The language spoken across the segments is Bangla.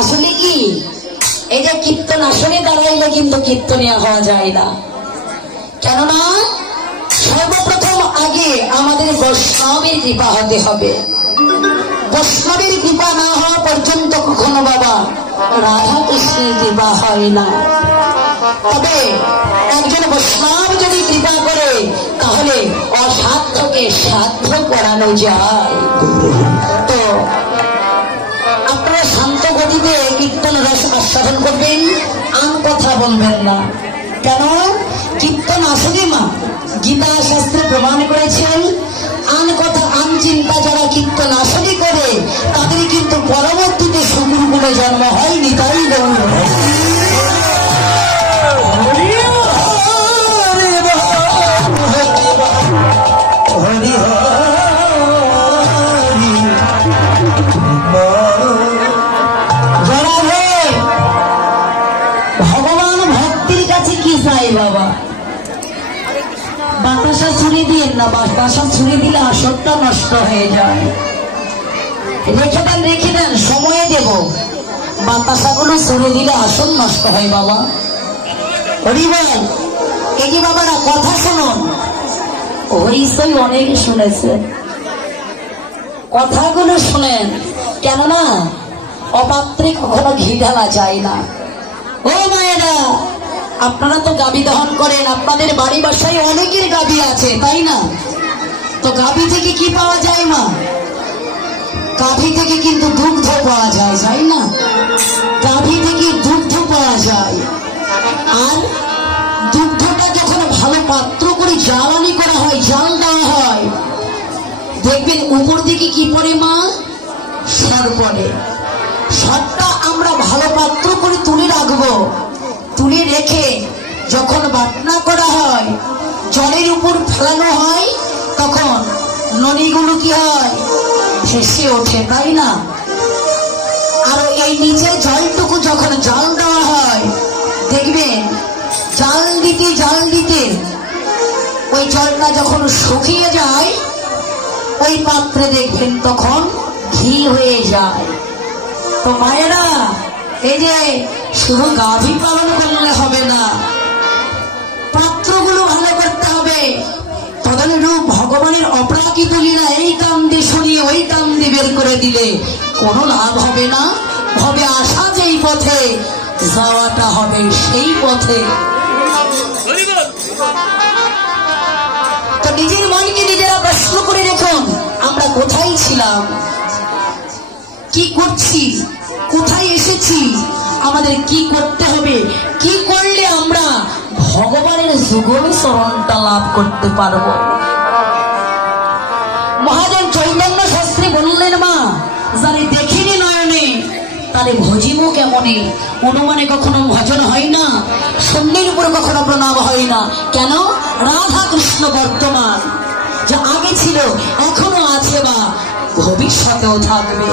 আসলে কি এই যে কীর্তন আসনে দাঁড়াইলে কিন্তু কীর্তনিয়া হওয়া যায় না, কেননা সর্বপ্রথম আগে আমাদের বৈষ্ণবের কৃপা হতে হবে। বৈষ্ণবের কৃপা না হওয়া পর্যন্ত কখনো বাবা রাধা কৃষ্ণের কৃপা হয় না। তবে একজন বৈষ্ণব যদি কৃপা করে তাহলে অসাধ্যকে সাধ্য করানো যায়। তো আপনারা শান্ত গতিতে কীর্তন রস আস্বাদন করবেন, আন কথা বলবেন না। কেন? কীর্তন আসলে মা গীতা শাস্ত্রে প্রমাণ করেছেন, আন কথা আন চিন্তা যারা কীর্তন আসলে করে তাদের কিন্তু পরবর্তীতে সুগুরু গুণে জন্ম হয়নি, তাই গৌর। ভগবান ভক্তির কাছে কি চাই বাবা? বাতাসা ছুড়ে দিয়ে না, বাতাসা ছুড়ে দিলে আসরটা নষ্ট হয়ে যায়। রেখে দেন, সময়ে দেব। বাতাসাগুলো ছুড়ে দিলে আসর নষ্ট হয় বাবা। হরি বল। এই বাবারা কথা শুনুন, হরিষই অনেক শুনেছে, কথাগুলো শুনেন, কেননা অপাত্রে কখনো ঘি ঢালা যায় না। ও মায়েরা, আপনারা তো গাভী দহন করেন, আপনাদের বাড়ি বাসায় অনেকের গাভী আছে, তাই না? তো গাভী থেকে কি পাওয়া যায় মা? গাভী থেকে কিন্তু দুগ্ধ পাওয়া যায়, তাই না? গাভী থেকে দুগ্ধ পাওয়া যায়। আর দুগ্ধটা যখন ভালো পাত্র করে জ্বালানি করা হয়, জাল দেওয়া হয়, দেখবেন উপর দিকে কি পড়ে মা? সর পড়ে। সরটা আমরা ভালো পাত্র করে তুলে রাখবো। তুলে রেখে যখন বাটনা করা হয়, জলের উপর ফেলানো হয়, তখন ননিগুলো কি হয়? ভেসে ওঠে, তাই না? আর এই নিচের জলটুকু যখন জাল দেওয়া হয়, দেখবেন জাল দিতে ওই জলটা যখন শুকিয়ে যায়, ওই পাত্রে দেখবেন তখন ঘি হয়ে যায়। তো মায়েরা, এই যে শুধু গাভী পালন করলে হবে না, পাত্রগুলো ভালো করতে হবে। তদনুরূপ ভগবানের অপ্রাকৃত লীলা এই কাম দিয়ে শুনিয়ে ওই কাম দিয়ে বের করে দিলে কোনো লাভ হবে না। হবে আসা যেই পথে, যাওয়াটা হবে সেই পথে। তো নিজের মনকে নিজেরা প্রশ্ন করে দেখুন, আমরা কোথায় ছিলাম, কি করছি, কোথায় এসেছি, আমাদের কি করতে হবে, কি করলে আমরা ভগবানের যুগল চরণটা লাভ করতে পারবো। মহাজন চৈতন্য শাস্ত্রী বললেন, মা যারে দেখিনি নয়নে তারে ভজিমু কেমনে? অনুমানে কখনো ভজন হয় না, সন্ধ্যের উপর কখনো প্রণাম হয় না। কেন? রাধা কৃষ্ণ বর্তমান, যা আগে ছিল এখনো আছে বা ভবিষ্যতেও থাকবে।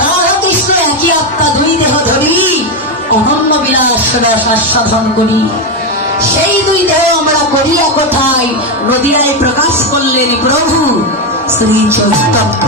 রাধা কৃষ্ণ একই আত্মা, দুই দেহ ধরি অনন্য বিলাস রস আস্বাদন করি। সেই দুই দেহ আমরা করিয়া কোথায়? নদিয়ায় প্রকাশ করলেন প্রভু শ্রী চৈতন্য।